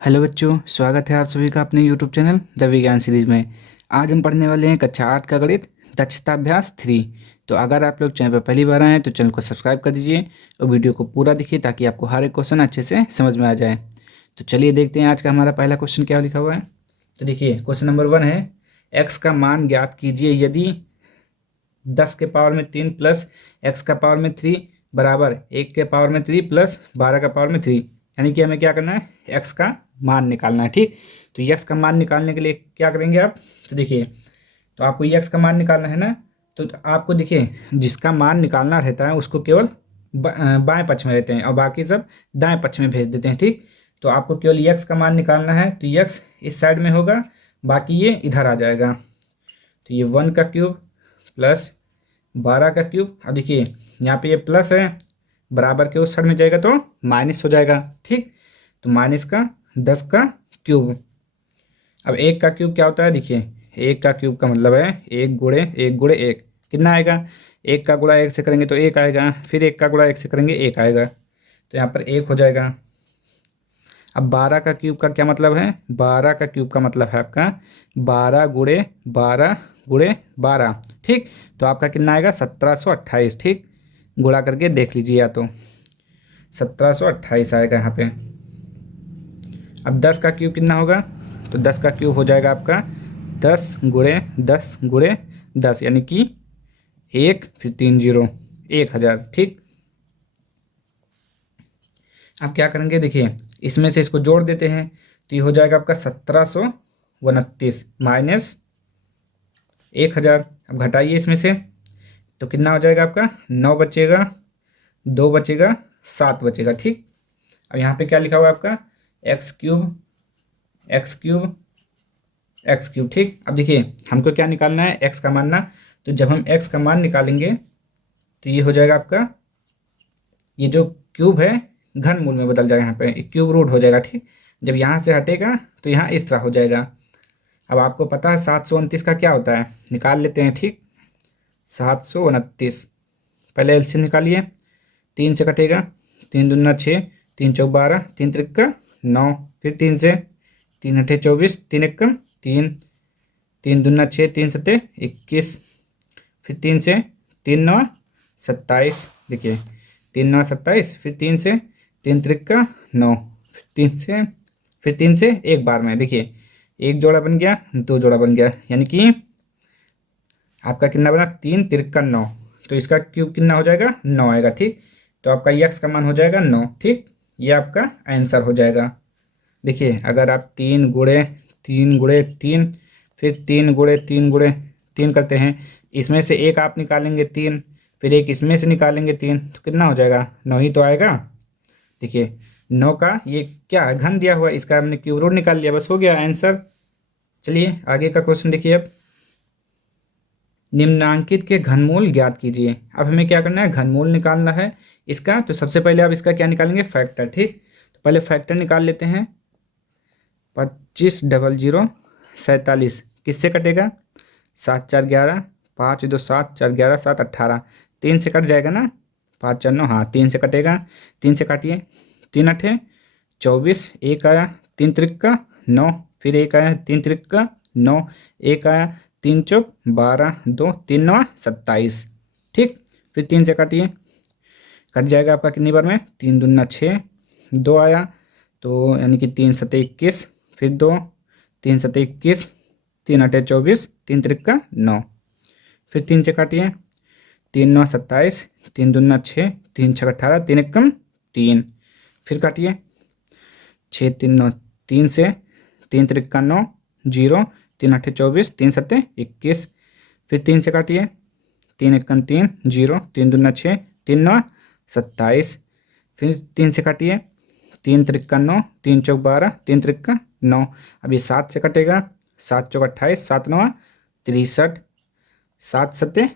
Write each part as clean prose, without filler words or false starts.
Hello बच्चों, स्वागत है आप सभी का अपने यूट्यूब चैनल द विज्ञान सीरीज में। आज हम पढ़ने वाले हैं कक्षा 8 का गणित दक्षता अभ्यास 3। तो अगर आप लोग चैनल पर पहली बार आए हैं तो चैनल को सब्सक्राइब कर दीजिए और वीडियो को पूरा देखिए ताकि आपको हर एक क्वेश्चन अच्छे से समझ में आ जाए। तो चलिए देखते हैं आज का हमारा पहला क्वेश्चन क्या लिखा हुआ है। तो देखिए क्वेश्चन नंबर 1 है, एक्स का मान ज्ञात कीजिए यदि 10 के पावर में 3 प्लस एक्स का पावर में 3 बराबर 1 के पावर में 3 प्लस 12 का पावर में 3। यानी कि हमें क्या करना है, एक्स का मान निकालना है। ठीक, तो एक्स का मान निकालने के लिए क्या करेंगे आप, तो देखिए, तो आपको एक्स का मान निकालना है ना, तो आपको देखिए जिसका मान निकालना रहता है उसको केवल बाएं पक्ष में रहते हैं और बाकी सब दाएं पक्ष में भेज देते हैं। ठीक, तो आपको केवल एक्स का मान निकालना है, तो एक्स इस साइड में होगा, बाकी ये इधर आ जाएगा। तो ये 1 का क्यूब प्लस 12 का क्यूब। अब देखिए यहाँ पे ये प्लस है, बराबर के उस साइड में जाएगा तो माइनस हो जाएगा। ठीक, तो माइनस का 10 का क्यूब। अब 1 का क्यूब क्या होता है, देखिए 1 का क्यूब का मतलब है 1 गुणे 1 कितना आएगा, 1 का गुणा 1 से करेंगे तो 1 आएगा, फिर 1 का गुणा 1 से करेंगे 1 आएगा, तो यहाँ पर 1 हो जाएगा। अब 12 का क्यूब का क्या मतलब है, 12 का क्यूब का मतलब है आपका 12 गुणे 12 गुणे 12। ठीक, तो आपका कितना आएगा 1728। ठीक, गुणा करके देख लीजिए, या तो 1728 आएगा यहाँ पे। अब 10 का क्यूब कितना होगा, तो 10 का क्यूब हो जाएगा आपका 10 गुणे 10 गुणे 10 यानी कि 1 फिर 3 जीरो 1000। ठीक, अब क्या करेंगे, देखिए इसमें से इसको जोड़ देते हैं, तो ये हो जाएगा आपका 1729 माइनस 1000। अब घटाइए इसमें से, तो कितना हो जाएगा आपका 9 बचेगा, 2 बचेगा, 7 बचेगा। ठीक, अब यहाँ पे क्या लिखा हुआ है आपका x cube x cube x cube. ठीक, अब देखिए हमको क्या निकालना है, एक्स का मान ना, तो जब हम एक्स का मान निकालेंगे तो ये हो जाएगा आपका, ये जो क्यूब है घन मूल में बदल जाएगा, यहाँ पे क्यूब रूट हो जाएगा। ठीक, जब यहाँ से हटेगा तो यहाँ इस तरह हो जाएगा। अब आपको पता है 729 का क्या होता है, निकाल लेते हैं। ठीक, 729 पहले एलसीएम निकालिए, 3 से कटेगा, 3 दूना 6, 3 चौक 12, 3 त्रिक्का 9, फिर 3 से, 3 अठे 24, 3 एकम 3, 3 दूना 6, 3 सत्ते 21, फिर 3 से, 3 नौ 27। देखिए 3 नौ 27, फिर 3 से, 3 त्रिक्का 9, फिर 3 से एक बार में, देखिए एक जोड़ा बन गया, 2 जोड़ा बन गया, यानी कि आपका कितना बना 3 तिरक्का 9, तो इसका क्यूब कितना हो जाएगा 9 आएगा। ठीक, तो आपका यक्स का मान हो जाएगा 9। ठीक, ये आपका आंसर हो जाएगा। देखिए अगर आप 3 गुणे 3 फिर 3 गुणे 3 करते हैं, इसमें से एक आप निकालेंगे 3, फिर एक इसमें से निकालेंगे 3, तो कितना हो जाएगा 9 ही तो आएगा। देखिए 9 का ये क्या है, घन दिया हुआ है, इसका हमने क्यूब रूट निकाल लिया, बस हो गया आंसर। चलिए आगे का क्वेश्चन देखिए। अब निम्नांकित के घनमूल ज्ञात कीजिए। अब हमें क्या करना है, घनमूल निकालना है इसका। तो सबसे पहले आप इसका क्या निकालेंगे, फैक्टर। ठीक, तो पहले फैक्टर निकाल लेते हैं। 250047 किससे कटेगा, 7 4 11, 5 2 7, 4 11 7 18, 3 से कट जाएगा ना, 5 4 9, हाँ 3 से कटेगा, 3 से काटिए, 3 अठे 24, एक आया 3 त्रिक्का 9, फिर एक आया 3 त्रिक्का 9, एक आया 3 चौक 12, 2 3 9 27। ठीक, फिर 3 से काटिए, कट जाएगा आपका कितनी बार में, 3 दूना 6, 2 आया तो यानी कि 3 सत्ते 21, फिर 2, 3 सत्ते 21, 3 अठे 24, 3 त्रिक्का 9, फिर 3 से काटिए, 3 9 27, 3 दूना 6, 3 छः 18, 3 एकम 3, फिर काटिए, 6 3 9 3 से, 3 त्रिक्का 9 जीरो, 3 अठे 24, 3 सत्ते 21, फिर 3 से काटिए, 3 एकम 3 जीरो, 3 दूना 6, 3 9 27, फिर 3 से काटिए, 3 त्रिक्का 9, 3 चौक 12, 3 त्रिक्का 9। अब ये 7 से कटेगा, 7 चौक 28, 7 9 63, 7 सत्ते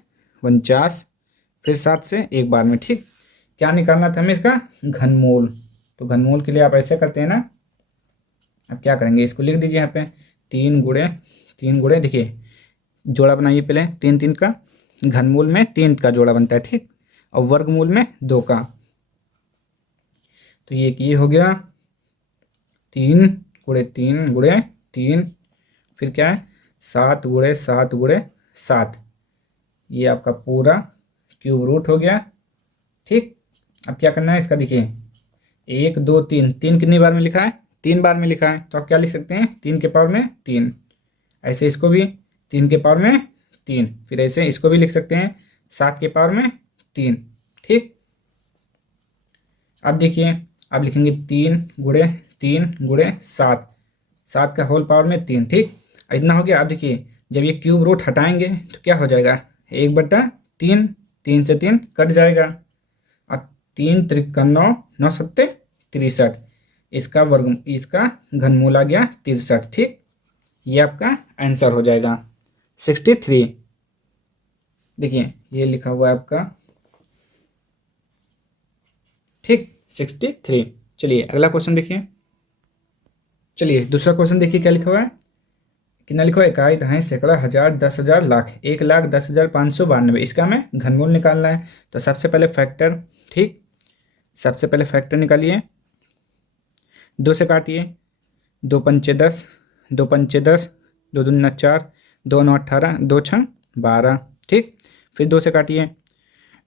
49, फिर 7 से एक बार में। ठीक, क्या निकालना था हमें, इसका घनमूल। तो घनमूल के लिए आप ऐसे करते हैं ना, अब क्या करेंगे, इसको लिख दीजिए यहाँ पे 3 गुणे देखिए जोड़ा बनाइए पहले, 3 3 का, घनमूल में 3 का जोड़ा बनता है। ठीक, और वर्गमूल में 2 का, तो ये हो गया 3 गुणे 3 फिर क्या है 7 ये आपका पूरा क्यूब रूट हो गया। ठीक, अब क्या करना है इसका, देखिए 1 2 3, 3 कितनी बार में लिखा है, 3 बार में लिखा है, तो आप क्या लिख सकते हैं 3 के पावर में 3। ऐसे इसको भी 3 के पावर में 3, फिर ऐसे इसको भी लिख सकते हैं 7 के पावर में 3। ठीक, अब देखिए अब लिखेंगे 3 गुणे 7 का होल पावर में 3। ठीक, इतना हो गया। अब देखिए जब ये क्यूब रूट हटाएंगे तो क्या हो जाएगा, 1/3, 3 से 3 कट जाएगा। अब 3 त्रिक 9, 9 सत्ते 63, इसका घनमूल आ गया 63। ठीक, ये आपका आंसर हो जाएगा 63। देखिए ये लिखा हुआ है आपका, ठीक 63। चलिए अगला क्वेश्चन देखिए। चलिए दूसरा क्वेश्चन देखिए क्या लिखा हुआ है, कितना लिखा हुआ है, इकाई, दहाई, सैकड़ा, हजार, 10,000, लाख, 1,10,592। इसका हमें घनमूल निकालना है। तो सबसे पहले फैक्टर, ठीक, सबसे पहले फैक्टर निकालिए, 2 से काटिए, 2 पंचे 10, 2 पंचे 10, 2 दूना 4, 2 9 18, 2 6 12। ठीक, फिर 2 से काटिए,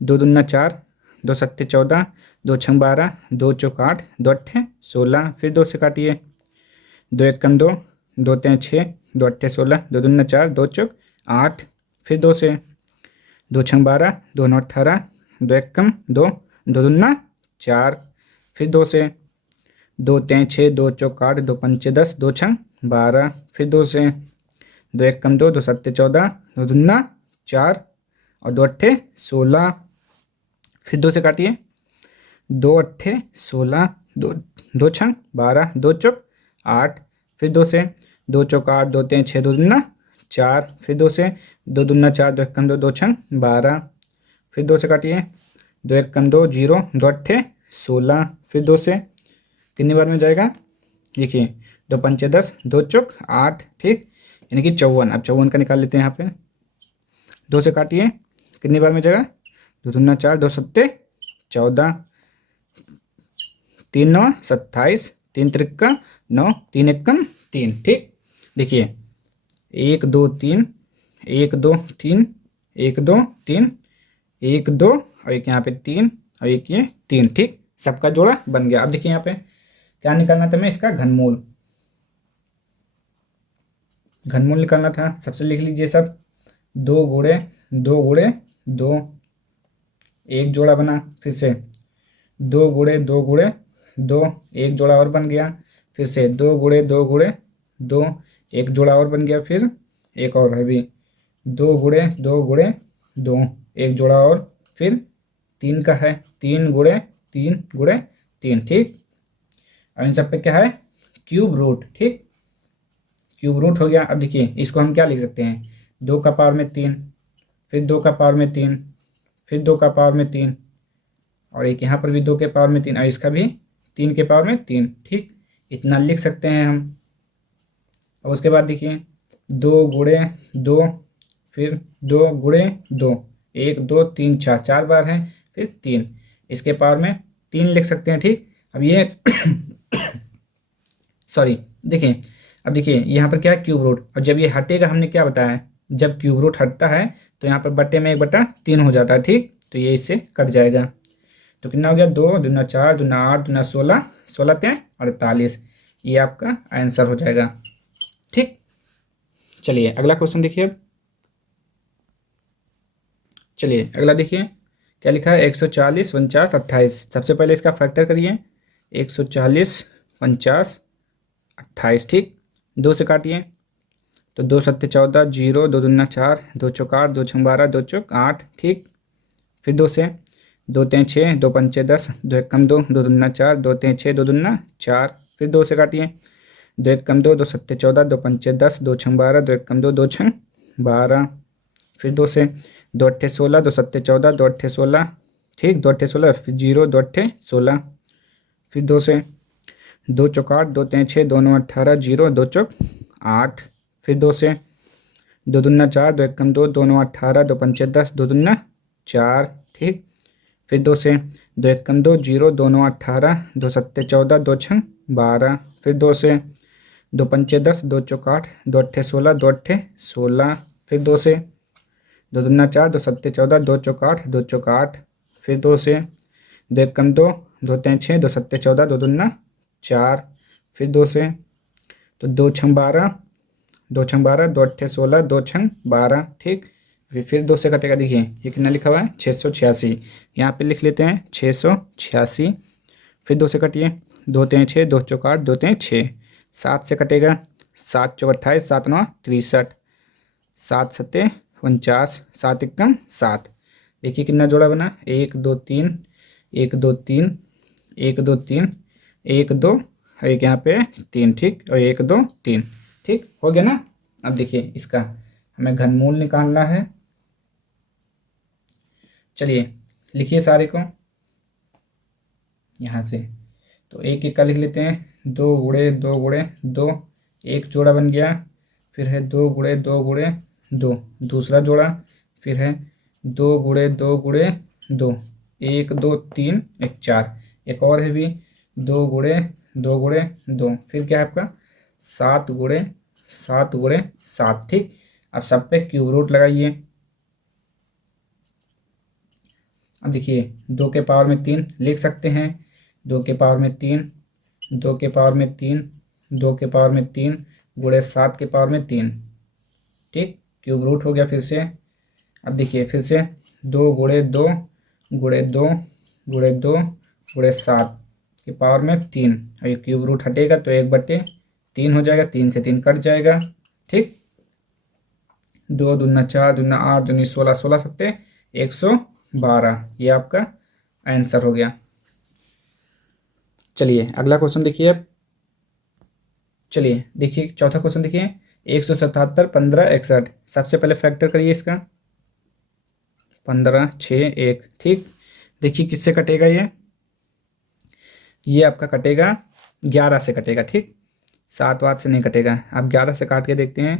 2 दूना 4, 2 सत्ते 14, 2 6 12, 2 चौक 8, 2 अट्ठे 16। फिर 2 से काटिए, 2 एकम 2, 2 तें 6, 2 अट्ठे 16, 2 दूना 4, 2 चौक 8। फिर 2 से, 2 6 12, 2 9 18, 2 एकम 2, 2 दूना 4। फिर 2 से, 2 तें 6, 2 चौक 8, 2 पंचे 10, 2 6 12। फिर 2 से, 2 एकम 2, 2 सत्ते 14, 2 दूना 4 और 2 अट्ठे 16। फिर 2 से काटिए, 2 अट्ठे 16, 2 2 6 12, 2 चौक 8। फिर 2 से, 2 चौक 8, 2 तें 6, 2 दूना 4। फिर 2 से, 2 दूना 4, 2 एकम 2, 2 6 12। फिर 2 से काटिए, 2 एकम 2 0, 2 अट्ठे 16। फिर 2 से कितनी बार में जाएगा, देखिए 2 पंचे 10, 2 चौक 8। ठीक, यानी कि 54। अब 54 का निकाल लेते हैं यहाँ पे। 2 से काटिए, कितनी बार में जाएगा, 2 दूना 4, 2 सत्ते 14, 3 9 27, 3 त्रिक्का 9, 3 एकम 3। ठीक, देखिए 1 2 3, 1 2 3, 1 2 3, 1 2 और एक यहाँ पे 3 और एक ये 3। ठीक, सबका जोड़ा बन गया। अब देखिए यहाँ पे क्या निकालना था, मैं इसका घनमूल निकालना था। सबसे लिख लीजिए सब, 2 गुणे 2 गुणे 2, एक जोड़ा बना। फिर से 2 गुणे 2 गुणे 2, एक जोड़ा और बन गया। फिर से 2 गुणे 2 गुणे 2, एक जोड़ा और बन गया। फिर एक और है भी, 2 गुणे 2 गुणे 2, एक जोड़ा और। फिर 3 का है, 3 गुणे 3 गुणे 3। ठीक, अब इन सब पे क्या है, क्यूब रूट। ठीक, क्यूब रूट हो गया। अब देखिए इसको हम क्या लिख सकते हैं, 2 का पावर में 3, फिर 2 का पावर में 3, फिर 2 का पावर में 3 और एक यहाँ पर भी 2 के पावर में 3 और इसका भी 3 के पावर में 3। ठीक, इतना लिख सकते हैं हम। और उसके बाद देखिए 2 गुणे 2, फिर 2 गुणे 2, 1 2 3 4, 4 बार है। फिर 3, इसके पावर में 3 लिख सकते हैं। ठीक, अब ये सॉरी, देखिए अब देखिए यहाँ पर क्या है, क्यूब रूट। और जब ये हटेगा, हमने क्या बताया, जब क्यूब रूट हटता है तो यहाँ पर बट्टे में 1/3 हो जाता है। ठीक, तो ये इससे कट जाएगा। तो कितना हो गया, 2 दूना 4 दूना 8 दूना 16, 16 तें 48। ये आपका आंसर हो जाएगा। ठीक, चलिए अगला क्वेश्चन देखिए। अब चलिए अगला देखिए क्या लिखा है, 140 49 28। सबसे पहले इसका फैक्टर करिए, 140 50 28। ठीक, 2 से काटिए, तो 2 सत्ते 14, 0 2 दूना 4, 2 चौक 8, 2 छंग 12, 2 चौक 8। ठीक, फिर 2 से, 2 तें 6, 2 पंचे 10, 2 एकम 2, 2 दूना 4, 2 तें 6, 2 दूना 4। फिर 2 से काटिए, 2 एकम 2, 2 सत्ते 14, 2 पंचे 10, 2 छंग 12, 2 एकम 2, 2 छंग 12। फिर 2 से, 2 अट्ठे 16, 2 सत्ते 14, 2 अट्ठे 16। ठीक, 2 अट्ठे 16, फिर 0 2 अट्ठे 16। फिर 2 से, 2 चौक 8, 2 तें 6, 2 9 18, 0 2 चौक 8। फिर 2 से, 2 दूना 4, 2 एकम 2, 2 9 18, 2 पंचे 10, 2 दूना 4। ठीक, फिर 2 से, 2 एकम 2, 0 2 9 18, 2 सत्ते 14, 2 छंग 12। फिर 2 से, दो पंचे 10, दो चौक 8, दो अट्ठे 16, दो अट्ठे 16, फिर 2 से, दो दूना 4, दो सत्ते 14, दो चौक 8, दो चौक 8, फिर 2 से, दो एकम 2, दो तें 6, दो सत्ते 14, दो दूना 4, फिर 2 से, तो 2 छंग 12, 2 छंग 12, दो अट्ठे 16, दो छंग 12, ठीक। फिर 2 से कटेगा, देखिए ये कितना लिखा हुआ है 686, यहाँ पे लिख लेते हैं 686, फिर 2 से कटिए, दो तें 6, दो चौक 8, दो तें 6, 7 से कटेगा, 7 चौक 28, 7 9 63, 7 सत्ते 49, 7 एकम 7, देखिए कितना जोड़ा बना, 1 2 3, 1 2 3, 1 2 3, 1 2, एक यहाँ पे 3, ठीक, और 1 2 3, ठीक हो गया ना। अब देखिए इसका हमें घनमूल निकालना है। चलिए लिखिए सारे को यहाँ से, तो एक एक का लिख लेते हैं, 2 गुणे 2 गुणे 2, एक जोड़ा बन गया, फिर है 2 गुणे 2 गुणे 2, दूसरा जोड़ा, फिर है 2 गुणे 2 गुणे 2, 1 2 3 1 4, एक और है भी 2 गुणे 2 गुणे 2, फिर क्या है आपका 7 गुणे 7 गुणे 7, ठीक। अब सब पे क्यूब रूट लगाइए। अब देखिए 2 के पावर में 3 लिख सकते हैं, 2 के पावर में 3, 2 के पावर में 3, 2 के पावर में 3 गुणे 7 के पावर में 3, ठीक, क्यूब रूट हो गया फिर से। अब देखिए फिर से 2 गुणे 2 गुणे 2 गुणे 2 गुणे 7 के पावर में 3, और ये क्यूब रूट हटेगा तो 1/3 हो जाएगा, 3 से 3 कट जाएगा, ठीक। 2 दूना 4, दूना 8, दूनी 16, 16 सत्ते 112, ये आपका आंसर हो गया। चलिए अगला क्वेश्चन देखिए अब। चलिए देखिए चौथा क्वेश्चन देखिए, 177 15 61, सबसे पहले फैक्टर करिए इसका, 15 6 1, ठीक। देखिए किससे कटेगा ये आपका कटेगा 11 से कटेगा, ठीक, 7 वाट से नहीं कटेगा। आप 11 से काट के देखते हैं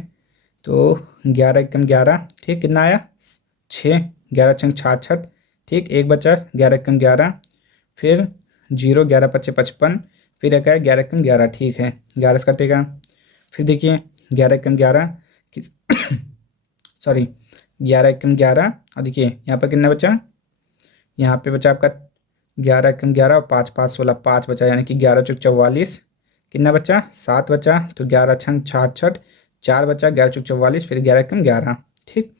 तो 11 एकम 11, ठीक, कितना आया 6, 11 छंग 66, ठीक, एक बचा 11 एकम 11, फिर 0 11 पच्चे 55, फिर एक है 11 एकम 11, ठीक है 11 से कटेगा। फिर देखिए 11 एकम 11 सॉरी 11 एकम 11, और देखिए यहाँ पर कितना बचा, यहाँ पे बचा आपका 11 एकम 11 और 5 5 16, 5 बचा, यानी कि 11 चौक 44, कितना बचा 7 बचा, तो 11 छंग 66, 4 बचा, 11 चौक 44, फिर 11 एकम 11, ठीक,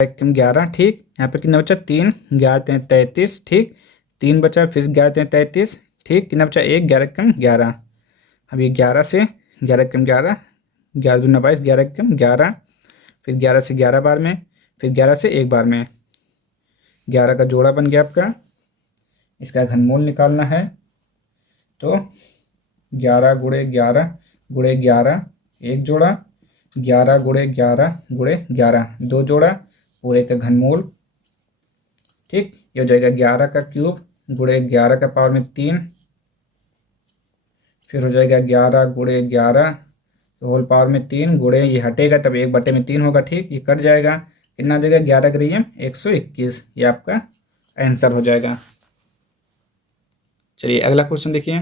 एकम 11, ठीक। यहाँ पे कितना बचा 3, 11 3 33, ठीक, 3 बचा, फिर 11 3 33, ठीक, कितना बचा 1, 11 एकम 11। अब ये 11 से 11 एकम 11, 11 दूना 22, 11 एकम 11, फिर 11 से 11 बार में, फिर 11 से एक बार में, 11 का जोड़ा बन गया आपका। इसका घनमूल निकालना है तो 11 गुणे 11 गुणे 11 एक जोड़ा, 11 गुणे 11 गुणे 11 दो जोड़ा, पूरे का घनमूल, ठीक, ये हो जाएगा 11 का क्यूब गुणे 11 का पावर में 3, फिर हो जाएगा 11 गुणे 11 होल पावर में 3 गुणे, ये हटेगा तब 1/3 होगा, ठीक, ये कट जाएगा, कितना आ जाएगा 11 ग्रीम 121, ये आपका आंसर हो जाएगा। चलिए अगला क्वेश्चन देखिए।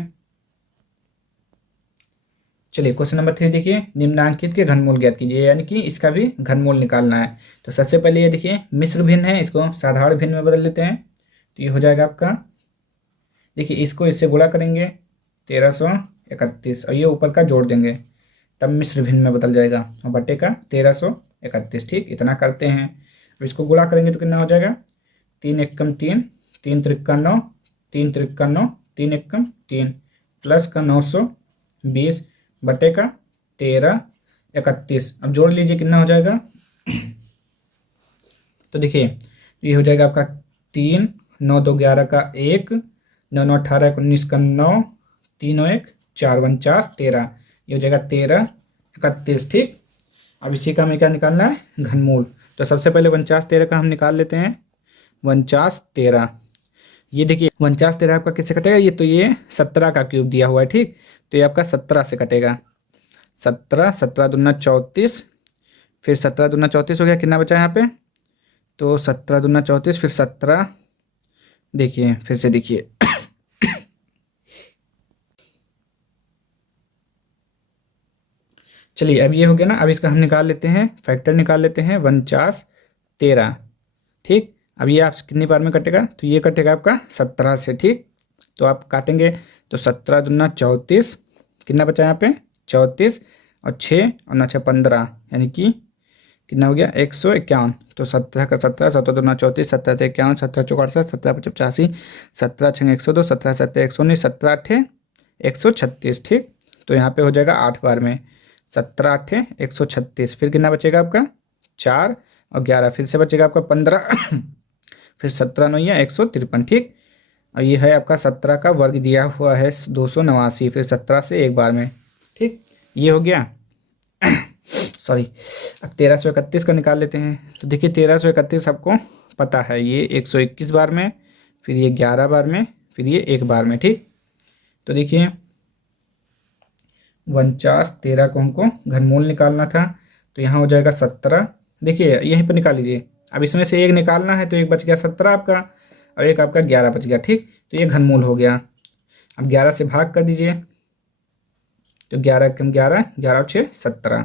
चलिए क्वेश्चन नंबर 3 देखिए, निम्नांकित के घनमूल ज्ञात कीजिए, यानी कि इसका भी घनमूल निकालना है। तो सबसे पहले ये देखिए मिश्र भिन्न है, इसको साधारण भिन्न में बदल लेते हैं, तो ये हो जाएगा आपका, देखिए इसको इससे गुणा करेंगे 1331, और ये ऊपर का जोड़ देंगे तब मिश्र भिन्न में बदल जाएगा, और बटे का 1331, ठीक, इतना करते हैं। अब इसको गुणा करेंगे तो कितना हो जाएगा 3 एकम 3, 3 त्रिक्का 9, 3 त्रिक्का 9, 3 एकम 3, प्लस का 920 बटे का 1331। अब जोड़ लीजिए कितना हो जाएगा, तो देखिए ये हो जाएगा आपका 3 9 2 11 का 1, 9 9 18 19 का 9, 3 1 4 49 13, ये हो जाएगा 1331, ठीक। अब इसी का हमें क्या निकालना है घनमूल, तो सबसे पहले 49 13 का हम निकाल लेते हैं, 49 13, ये देखिए 49 13 आपका किससे कटेगा, ये तो ये 17 का क्यूब दिया हुआ है, ठीक, तो ये आपका 17 से कटेगा, 17 17 दूना 34, फिर 17 दूना 34 हो गया, कितना बचा यहाँ पे, तो 17 दूना 34, फिर 17, देखिए फिर से देखिए चलिए अब ये हो गया ना। अब इसका हम निकाल लेते हैं, फैक्टर निकाल लेते हैं। 49 13, ठीक। अब ये आप कितनी बार में कटेगा, तो ये कटेगा आपका 17 से, ठीक। तो आप काटेंगे तो 17 दूना 34, कितना बचा यहाँ पे 34, और 6 और 9 6 15, यानी कि कितना हो गया 151। तो 17 का 17, 17 दूना 34, 17 से 51, 17 चौक 68, 17 पचास 85, 17 छः 102, 17 7 119, 17 8 136, ठीक। तो यहाँ पे हो जाएगा 8 बार में 17 8 136। फिर कितना बचेगा आपका 4 और 11, फिर से बचेगा आपका 15 फिर 17 9 153, ठीक। और ये है आपका 17 का वर्ग दिया हुआ है 289, फिर 17 से एक बार में, ठीक। ये हो गया। सॉरी। अब 1331 का निकाल लेते हैं। तो देखिए 1331 आपको पता है, ये 121 बार में, फिर ये 11 बार में, फिर ये एक बार में, ठीक। तो देखिए 49 13 को हमको घनमूल निकालना था, तो यहाँ हो जाएगा 17। देखिए यहीं पर निकाल लीजिए। अब इसमें से एक निकालना है, तो एक बच गया 17 आपका, और एक आपका 11 बच गया, ठीक। तो ये घनमूल हो गया। अब 11 से भाग कर दीजिए, तो 11 कम 11, 11 और 6 17।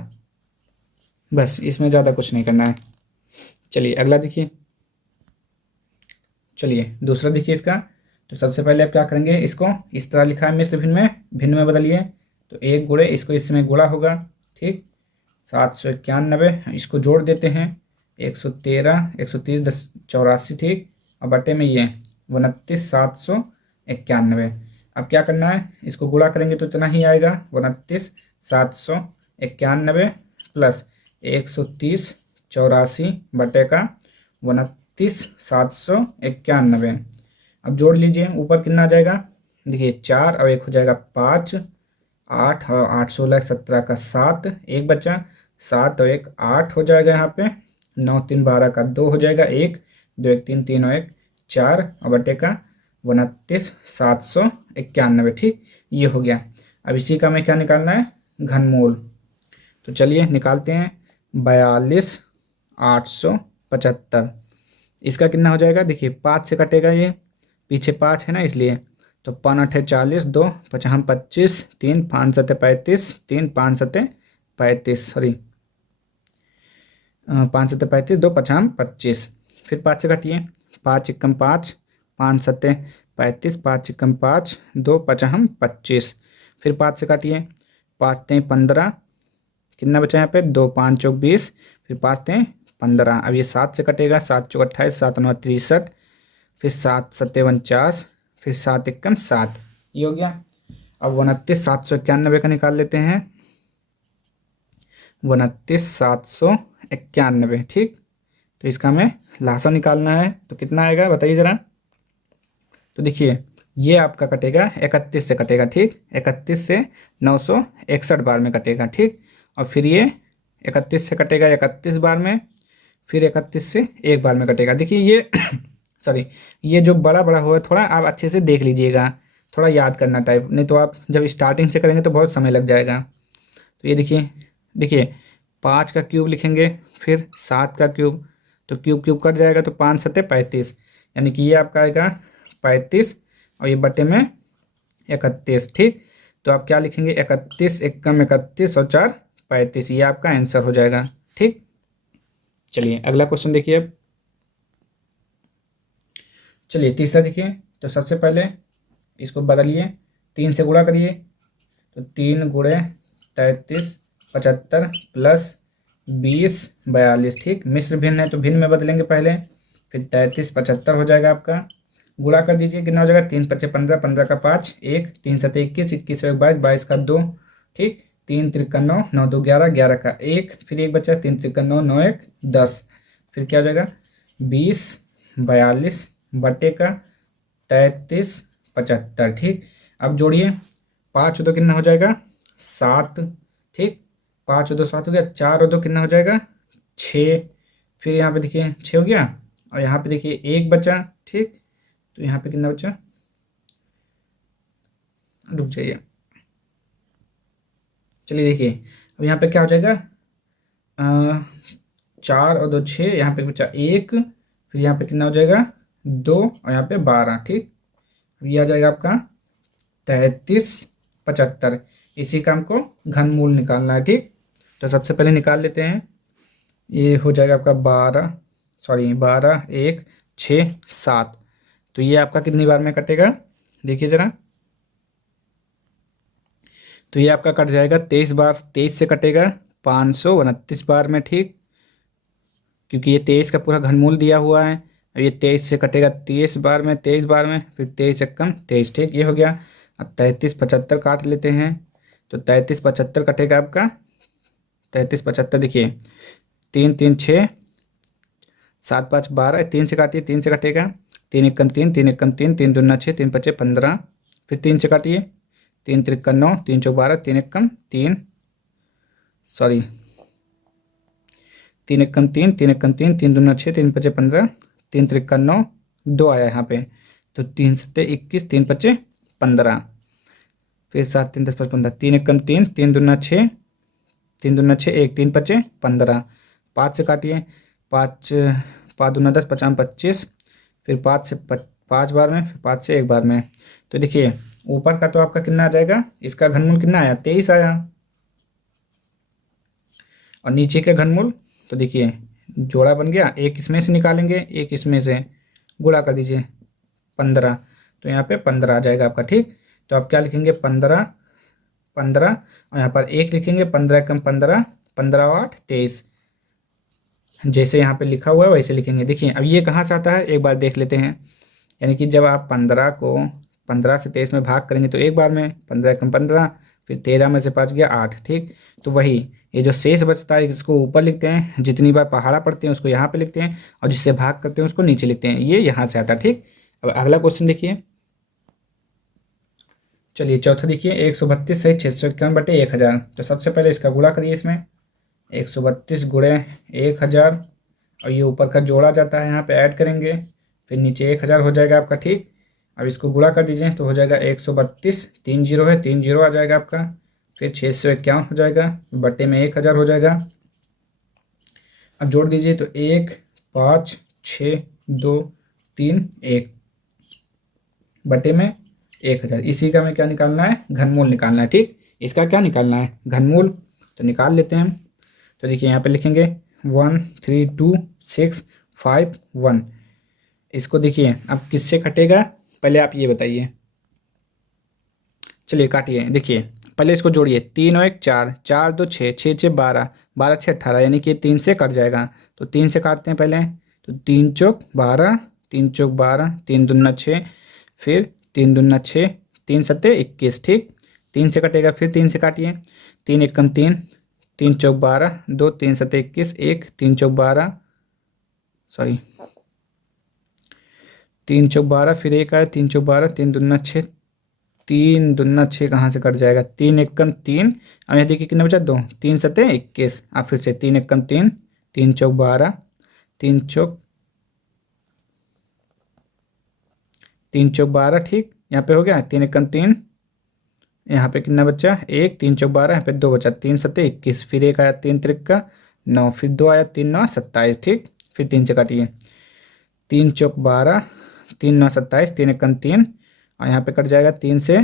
बस इसमें ज़्यादा कुछ नहीं करना है। चलिए अगला देखिए। चलिए दूसरा देखिए इसका। तो सबसे पहले आप क्या करेंगे, इसको इस तरह लिखा है मिश्र भिन्न में बदलिए। तो एक गुणे इसको इसमें गुणा होगा, ठीक। 791 इसको जोड़ देते हैं, 113 130 10 84, ठीक। और बटे में ये 29 791। अब क्या करना है, इसको गुणा करेंगे तो इतना ही आएगा 29 791 प्लस 130 84 बटे का 29 791। अब जोड़ लीजिए, ऊपर कितना आ जाएगा, देखिए 4 और 1 हो जाएगा 5, 8 और 8 16 17 का 7, एक बचा 7 और 1 8 हो जाएगा यहाँ पे, 9 3 12 का 2 हो जाएगा 1, 2 1 3 3 और 1 4, और बटे का 29 791, ठीक। ये हो गया। अब इसी का हमें क्या निकालना है, घनमूल। तो चलिए निकालते हैं। 42 875, इसका कितना हो जाएगा, देखिए 5 से कटेगा, ये पीछे 5 है ना इसलिए। तो 5 8 40, 2 5 25, 3 5 7 35, 3 5 7 35, सॉरी 5 7 35, 2 5 25। फिर 5 से काटिए, 5 1 5, 5 7 35, 5 1 5, 2 5 25। फिर 5 से काटिए, 5 3 15, कितना बचा यहाँ पे 2 5 चौक 20, फिर 5 3 15। अब ये 7 से कटेगा, 7 चौक 28, 7 9 63, फिर 7 7 49, फिर 7 1 7। ये हो गया। अब 29 791 का निकाल लेते हैं। 29 791, ठीक। तो इसका हमें लासा निकालना है, तो कितना आएगा बताइए ज़रा। तो देखिए ये आपका कटेगा 31 से कटेगा, ठीक। 31 से 961 बार में कटेगा, ठीक। और फिर ये 31 से कटेगा 31 बार में, फिर 31 से एक बार में कटेगा। देखिए ये सॉरी, ये जो बड़ा बड़ा हुआ है थोड़ा आप अच्छे से देख लीजिएगा, थोड़ा याद करना टाइप, नहीं तो आप जब स्टार्टिंग से करेंगे तो बहुत समय लग जाएगा। तो ये देखिए, देखिए 5 का क्यूब लिखेंगे, फिर 7 का क्यूब, तो क्यूब क्यूब कट जाएगा, तो 5 7 35, यानी कि ये आपका आएगा 35, और ये बटे में 31, ठीक। तो आप क्या लिखेंगे, 31 1 कम 31 और 4 35, ये आपका आंसर हो जाएगा, ठीक। चलिए अगला क्वेश्चन देखिए अब। चलिए तीसरा देखिए। तो सबसे पहले इसको बदलिए, 3 से गुणा करिए। तो 3 गुणे 33 75 प्लस 20 42, ठीक। मिश्र भिन्न है तो भिन्न में बदलेंगे पहले, फिर 33 75 हो जाएगा आपका। गुणा कर दीजिए, कितना हो जाएगा 3 5 15, 15 का 5 1, 3 7 21, 21 1 22, 22 का 2, ठीक। 3 3 9, 9 2 11, 11 का 1, फिर एक बचा 3 3 9, 9 1 10, फिर क्या हो जाएगा 20 42 बटे का 33 75, ठीक। अब जोड़िए, 5 और 2 कितना हो जाएगा 7, ठीक। 5 और 2 7 हो गया, 4 और 2 कितना हो जाएगा 6, फिर यहाँ पे देखिए 6 हो गया, और यहाँ पे देखिए 1 बचा, ठीक। तो यहाँ पे कितना बचा, रुक जाइए, चलिए देखिए अब यहाँ पे क्या हो जाएगा 4 और 2 6, यहाँ पे बचा 1, फिर यहाँ पे कितना हो जाएगा 2, और यहाँ पे 12, ठीक। ये आ जाएगा आपका 33 75। इसी का हमको घनमूल निकालना है, ठीक। तो सबसे पहले निकाल लेते हैं। ये हो जाएगा आपका 12 1 6 7। तो ये आपका कितनी बार में कटेगा, देखिए ज़रा। तो ये आपका कट जाएगा 23 बार, 23 से कटेगा 529 बार में, ठीक। क्योंकि ये 23 का पूरा घनमूल दिया हुआ है। अब ये 23 से कटेगा 23 बार में, 23 बार में, फिर 23 से कम 23, ठीक। ये हो गया। अब 33 75 काट लेते हैं। तो 33 75 कटेगा आपका 33 75, देखिए 3 3 6 7 5 12, 3 से काटिए, 3 से कटेगा 3 एकम 3, 3 एकम 3, 3 दूना 6, 3 पचे 15, फिर 3 से काटिए, 3 त्रिक 9, 3 चौक 12, 3 एकम 3, सॉरी 3 एकम 3, 3 एकम 3, 3 दूना 6, 3 पचे 15, 3 त्रिक 9, 2 आया यहाँ पे। तो 3 सत्ते 21, 3 पचे 15, फिर 7 3 10 5 15, 3 एकम 3, 3 दूना 6, 3 दूना 6 1, 3 पचे 15, 5 से काटिए, 5 5 दूना 10, 5 25, फिर 5 से 5 बार में, फिर 5 से 1 बार में। तो देखिए ऊपर का तो आपका कितना आ जाएगा, इसका घनमूल कितना आया, 23 आया। और नीचे का घनमूल, तो देखिए जोड़ा बन गया, एक इसमें से निकालेंगे, एक इसमें से, गुणा कर दीजिए 15। तो यहाँ पे 15 आ जाएगा आपका, ठीक। तो आप क्या लिखेंगे, 15 15, और यहाँ पर 1 लिखेंगे, 15 एकम 15, 15 और 8 23, जैसे यहाँ पे लिखा हुआ है वैसे लिखेंगे। देखिए अब ये कहाँ से आता है, एक बार देख लेते हैं। यानी कि जब आप 15 को 15 से 23 में भाग करेंगे तो एक बार में, 15 एकम 15, फिर 13 में से 5 गया 8, ठीक। तो वही ये जो शेष बचता है इसको ऊपर लिखते हैं, जितनी बार पहाड़ा पढ़ते हैं उसको यहाँ पे लिखते हैं, और जिससे भाग करते हैं उसको नीचे लिखते हैं, ये यहाँ से आता है, ठीक। अब अगला क्वेश्चन देखिए। चलिए चौथा देखिए, 132 है 651 बटे 1000। तो सबसे पहले इसका गुणा करिए, इसमें 132 गुणे 1000, और ये ऊपर का जोड़ा जाता है, यहाँ पे ऐड करेंगे, फिर नीचे 1000 हो जाएगा आपका, ठीक। अब इसको गुणा कर दीजिए तो हो जाएगा 132, 3 जीरो है, 3 जीरो आ जाएगा आपका, फिर 651 हो जाएगा, बटे में 1000 हो जाएगा। अब जोड़ दीजिए तो 1 5 6 2 3 1, बटे में 1000। इसी का हमें क्या निकालना है, घनमूल निकालना है, ठीक। इसका क्या निकालना है, घनमूल। तो निकाल लेते हैं। तो देखिए यहाँ पे लिखेंगे 1 3 2 6 5 1। इसको देखिए अब किससे कटेगा, पहले आप ये बताइए। चलिए काटिए, देखिए पहले इसको जोड़िए, 3 और 1 4, 4 2 6, 6 6 12, 12 6 18, यानी कि 3 से कट जाएगा। तो 3 से काटते हैं पहले। तो 3 चौक 12, 3 चौक 12, 3 दूना 6, फिर 3 दूना 6, 3 सत्ते 21, ठीक। 3 से कटेगा, फिर 3 से काटिए, 3 एकम 3, 3 चौक 12, 2 3 सत्ते 21, 1 3 चौक 12, सॉरी 3 चौक 12, फिर 1 आया, 3 चौक 12, 3 दूना 6, 3 दूना 6 कहाँ से कट जाएगा, 3 एकम 3, अब यहाँ देखिए कितना बचा, 2 3 सत्ते 21, अब फिर से 3 एकम 3, 3 चौक 12, 3 चौक 12, ठीक। यहाँ पे हो गया 3 एकम 3, यहाँ पे कितना बचा, 1 3 चौक 12, यहाँ पे 2 बचा, 3 सत्ते 21, फिर 1 आया, 3 त्रिक का 9, फिर 2 आया, 3 9 27, ठीक। फिर 3 से काटिए, 3 चौक 12, 3 9 27, 3 एकम 3, और यहाँ पे कट जाएगा 3 से,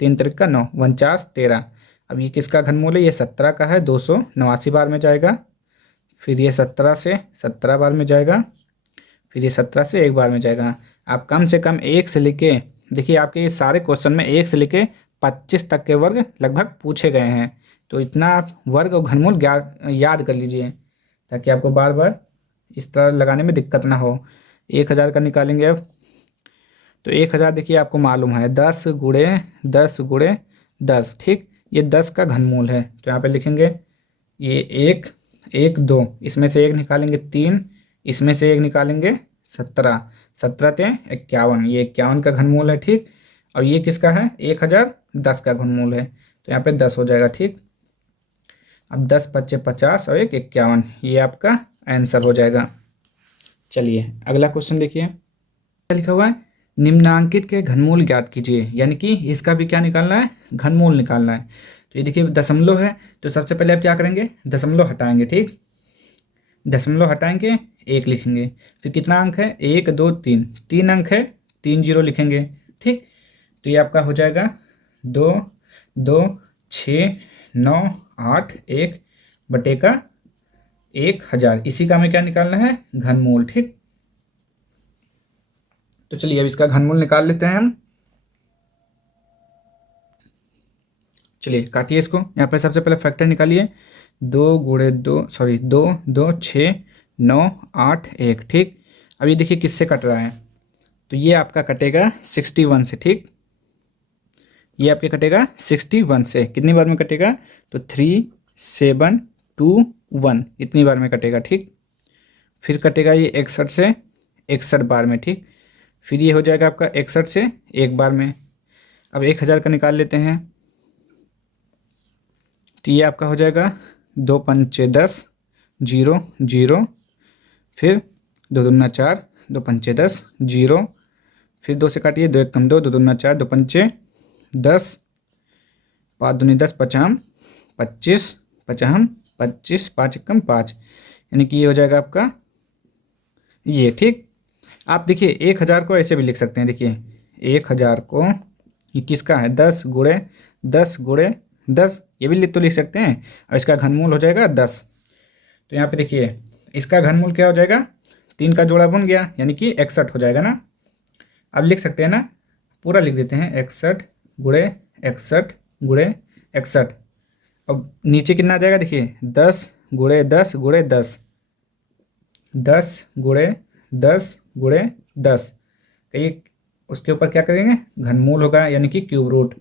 3 त्रिक का 9, 49 13। अब ये किसका घनमूल है, ये 17 का है, 289 बार में जाएगा। फिर ये 17 से 17 बार में जाएगा, फिर ये 17 से 1 बार में जाएगा। आप कम से कम 1 से लेके, देखिए आपके ये सारे क्वेश्चन में 1 से लेके 25 तक के वर्ग लगभग पूछे गए हैं। तो इतना आप वर्ग और घनमूल याद कर लीजिए, ताकि आपको बार बार इस तरह लगाने में दिक्कत ना हो। 1000 का निकालेंगे अब। तो 1000 देखिए आपको मालूम है 10 गुणे 10 गुणे 10, ठीक। ये 10 का घनमूल है। तो यहाँ पे लिखेंगे ये 1 1 2, इसमें से 1 निकालेंगे 3, इसमें से 1 निकालेंगे 17, 17 ते 51, ये 51 का घनमूल है, ठीक। और ये किसका है, 1000 10 का घनमूल है। तो यहाँ पे 10 हो जाएगा, ठीक। अब 10 पच्चे 50 और 1 51, ये आपका आंसर हो जाएगा। चलिए अगला क्वेश्चन देखिए, लिखा हुआ है निम्नांकित के घनमूल ज्ञात कीजिए, यानी कि इसका भी क्या निकालना है, घनमूल निकालना है। तो ये देखिए दशमलव है, तो सबसे पहले आप क्या करेंगे, दशमलव हटाएंगे, ठीक। दशमलव हटाएंगे, 1 लिखेंगे, फिर कितना अंक है, 1 2 3, 3 अंक है, 3 जीरो लिखेंगे, ठीक। तो ये आपका हो जाएगा 2 2 6 9 8 1 बटे का 1000, इसी का हमें क्या निकालना है, घनमूल। ठीक, तो चलिए अब इसका घनमूल निकाल लेते हैं हम। चलिए काटिए इसको। यहाँ पे सबसे पहले फैक्टर निकालिए, 2 × 2 2 6 9 8 1। ठीक, अब ये देखिए किससे कट रहा है, तो ये आपका कटेगा 61 से। ठीक, ये आपके कटेगा 61 से। कितनी बार में कटेगा, तो 3 7 2 1 इतनी बार में कटेगा। ठीक, फिर कटेगा ये 61 से 61 बार में। ठीक, फिर ये हो जाएगा आपका 61 से एक बार में। अब 1000 का निकाल लेते हैं, तो ये आपका हो जाएगा 2 पंचे 10 0 0, फिर 2 दूना 4 2 पंचे 10 0, फिर 2 से काटिए, 2 1 2 2 दूना 4 2 पंचे 10, 5 दूनी 10 पचाम 25 पचाम 25, 5 1 5, यानी कि ये हो जाएगा आपका ये। ठीक, आप देखिए 1000 को ऐसे भी लिख सकते हैं। देखिए 1000 को ये किसका है, 10 गुणे 10 गुणे 10, ये भी तो लिख सकते हैं। और इसका घनमूल हो जाएगा 10। तो यहाँ पे देखिए इसका घनमूल क्या हो जाएगा, 3 का जोड़ा बन गया, यानी कि 61 हो जाएगा ना। अब लिख सकते हैं ना, पूरा लिख देते हैं, 61 गुणे 61 गुणे 61। अब नीचे कितना आ जाएगा, देखिए 10 गुणे 10 गुणे 10, 10 गुणे 10 गुणे 10, कहिए उसके ऊपर क्या करेंगे, घनमूल होगा, यानी कि क्यूब रूट।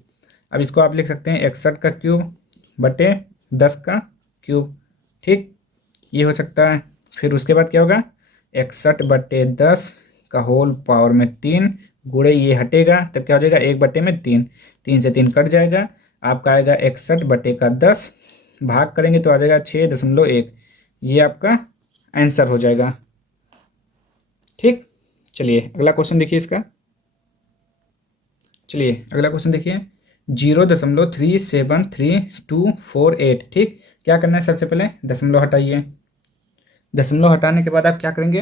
अब इसको आप लिख सकते हैं 61 का क्यूब बटे 10 का क्यूब। ठीक, ये हो सकता है। फिर उसके बाद क्या होगा, 61 बटे 10 का होल पावर में 3 गुणे ये हटेगा, तब क्या हो जाएगा, 1 बटे में 3, 3 से 3 कट जाएगा, आपका आएगा 61 बटे का 10, भाग करेंगे तो आ जाएगा 6.1। ये आपका आंसर हो जाएगा। ठीक, चलिए अगला क्वेश्चन देखिए इसका। चलिए अगला क्वेश्चन देखिए, 0.37328। ठीक, क्या करना है, सबसे पहले दशमलव हटाइए। दशमलव हटाने के बाद आप क्या करेंगे,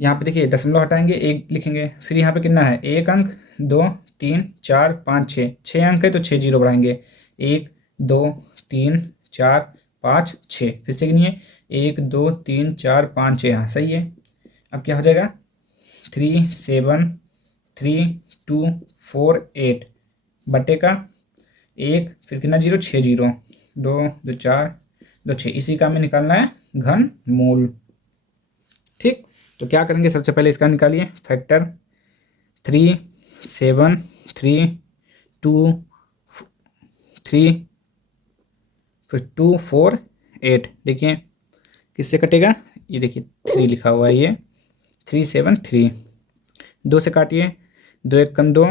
यहाँ पे देखिए दशमलव हटाएंगे, 1 लिखेंगे, फिर यहाँ पे कितना है, 1 अंक 2 3 4 5 6, 6 अंक है तो 6 जीरो बढ़ाएंगे, 1 2 3 4 5 6, फिर से गिनिए, 1 2 3 4 5 6, हाँ सही है। अब क्या हो जाएगा, 3 7 3 2 4 8 बटे का 1, फिर कितना जीरो, 6 जीरो, 2 2 4 2 6, इसी का हमें निकालना है घन मूल। ठीक, तो क्या करेंगे, सबसे पहले इसका निकालिए फैक्टर, 3 7 3 2 3, फिर 2 4 8, देखिए किससे कटेगा, ये देखिए 3 लिखा हुआ है, ये 3 7 3, 2 से काटिए, 2 1 2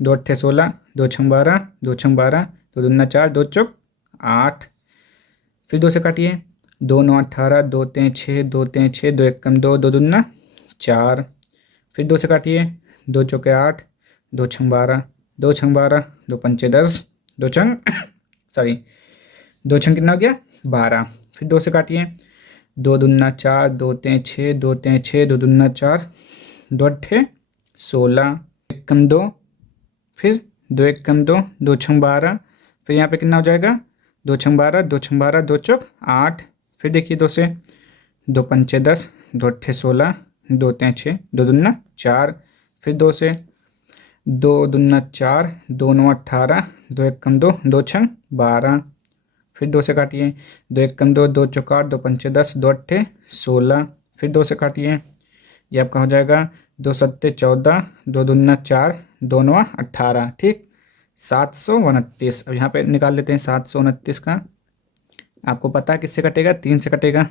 2 8 16 2 6 12 2 6 12 2 दूना 4 2 चौक 8, फिर 2 से काटिए, 2 9 18 2 3 6 2 3 6 2 1 2 2 दूना 4, फिर 2 से काटिए, 2 चौके 8 2 6 12 2 6 12 2 पंचे 10 2 छंग सॉरी 2 छंग कितना हो गया, 12, फिर 2 से काटिए, 2 दूना 4 2 3 6 2 3 6 2 दूना 4 2 अट्ठे 16, 1 2, फिर 2 1 2 2 छंग 12, फिर यहाँ पे कितना हो जाएगा, 2 छंग 12 2 छंग 12 2 चौक 8, फिर देखिए 2 से, 2 पंचे 10 2 अट्ठे 16 2 3 6 2 दूना 4, फिर 2 से, 2 दूना 4 2 9 18 2 1 2 2 छंग 12, फिर 2 से काटिए, 2 1 2 2 चौक 8 2 पंचे 10 2 अट्ठे 16, फिर 2 से काटिए, ये आपका हो जाएगा 2 सत्ते 14 2 दूना 4 2 9 18। ठीक, 729। अब यहाँ पे निकाल लेते हैं 729 का, आपको पता है किससे कटेगा, 3 से कटेगा,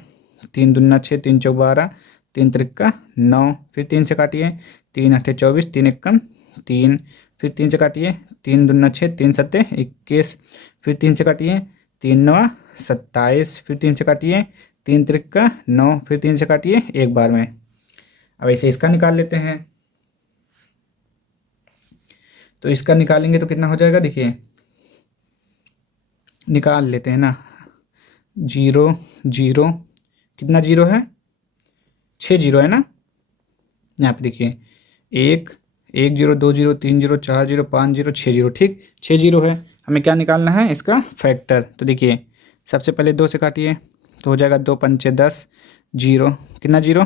3 दूना 6 3 चौक 12 3 त्रिक्का 9, फिर 3 से काटिए, 3 अट्ठे 24 3 एकम 3, फिर 3 से काटिए, 3 दूना 6 3 सत्ते 21, फिर 3 से काटिए, 3 9 27, फिर 3 से काटिए, 3 त्रिक्का 9, फिर 3 से काटिए एक बार में। अब ऐसे इसका निकाल लेते हैं, तो इसका निकालेंगे तो कितना हो जाएगा, देखिए निकाल लेते हैं ना, 0 0, कितना जीरो है, 6 जीरो है ना, यहाँ पे देखिए 1 1 0 2 0 3 0 4 0 5 0 6 जीरो। ठीक, 6 जीरो है, हमें क्या निकालना है, इसका फैक्टर। तो देखिए सबसे पहले 2 से काटिए, तो हो जाएगा 2 पंचे 10, जीरो, कितना जीरो,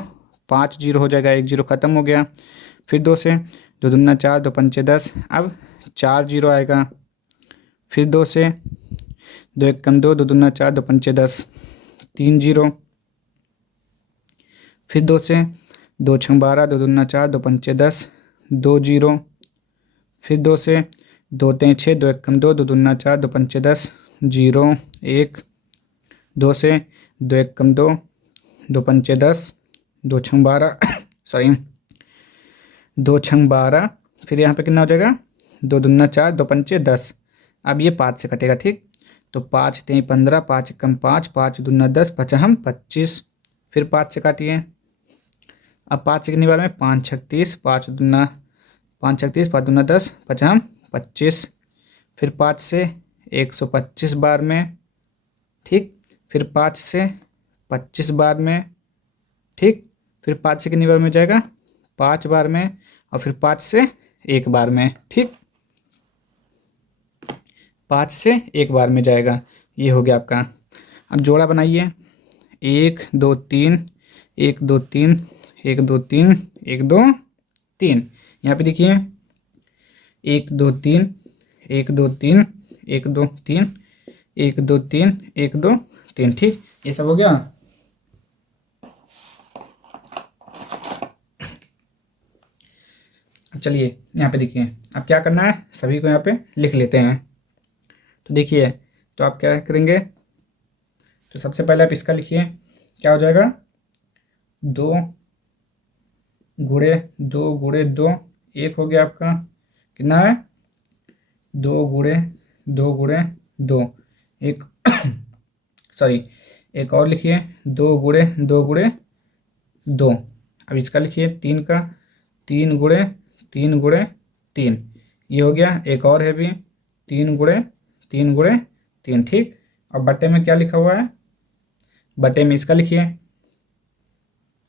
5 जीरो हो जाएगा, एक जीरो ख़त्म हो गया। फिर 2 से, 2 दूना 4, 2 पंचे 10, अब 4 जीरो आएगा। फिर 2 से, 2 एक कम 2, 2 दूना 4, 2 पंचे 10, 3 जीरो। फिर 2 से, 2 छः 12, 2 दूना 4, 2 पंचे 10, 2 जीरो। फिर 2 से, 2 तें 6, 2 एक कम 2, 2 दूना 4, 2 पंचे 10, जीरो, 1। 2 से, 2 एक कम 2, 2 पंचे 10, 2 छः 12 सॉरी, 2 छः 12। फिर यहाँ पे कितना हो जाएगा, 2 दूना 4, 2 पंचे 10। अब ये 5 से कटेगा, ठीक। तो 5 तें 15, 5 एकम 5, 5 दूना 10, पचहम 25। फिर 5 से काटिए। अब 5 से कितनी बार में, 5 छः 30, 5 दूना 5 छः 30, 5 दूना 10, पचहम 25। फिर 5 से 125 बार में, ठीक। फिर 5 से 25 बार में, ठीक। फिर 5 से कितनी बार में जाएगा, 5 बार में। और फिर 5 से 1 बार में, ठीक। 5 से 1 बार में जाएगा। ये हो गया आपका। अब जोड़ा बनाइए, 1 2 3, 1 2 3, 1 2 3, 1 2 3। यहाँ पे देखिए 1 2 3, 1 2 3, 1 2 3, 1 2 3, 1 2 3, ठीक। ये सब हो गया। चलिए यहाँ पे देखिए, अब क्या करना है, सभी को यहाँ पे लिख लेते हैं। तो देखिए, तो आप क्या करेंगे, तो सबसे पहले आप इसका लिखिए, क्या हो जाएगा, 2 गुणे 2 गुणे 2, 1 हो गया आपका। कितना है, 2 गुणे 2 गुणे 2, एक सॉरी, एक और लिखिए, 2 गुणे 2 गुणे 2। अब इसका लिखिए 3 का, 3 गुणे 3 गुणे 3, ये हो गया। एक और है भी, 3 गुणे 3 गुणे 3, ठीक। अब बट्टे में क्या लिखा हुआ है, बट्टे में इसका लिखिए,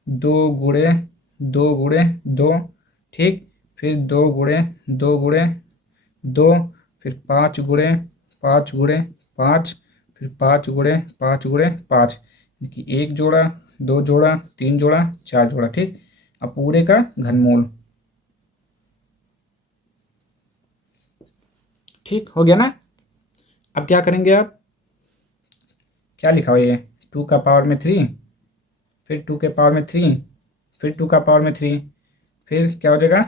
2 गुणे 2 गुणे 2, ठीक। फिर 2 गुणे 2 गुणे 2, फिर 5 गुणे 5 गुणे 5, फिर 5 गुणे 5 गुणे 5, देखिए 1 जोड़ा 2 जोड़ा 3 जोड़ा 4 जोड़ा, ठीक। अब पूरे का घनमूल, ठीक हो गया ना। अब क्या करेंगे आप, क्या लिखा हुआ ये, 2 का पावर में 3, फिर 2 के पावर में 3, फिर 2 का पावर में 3, फिर क्या हो जाएगा,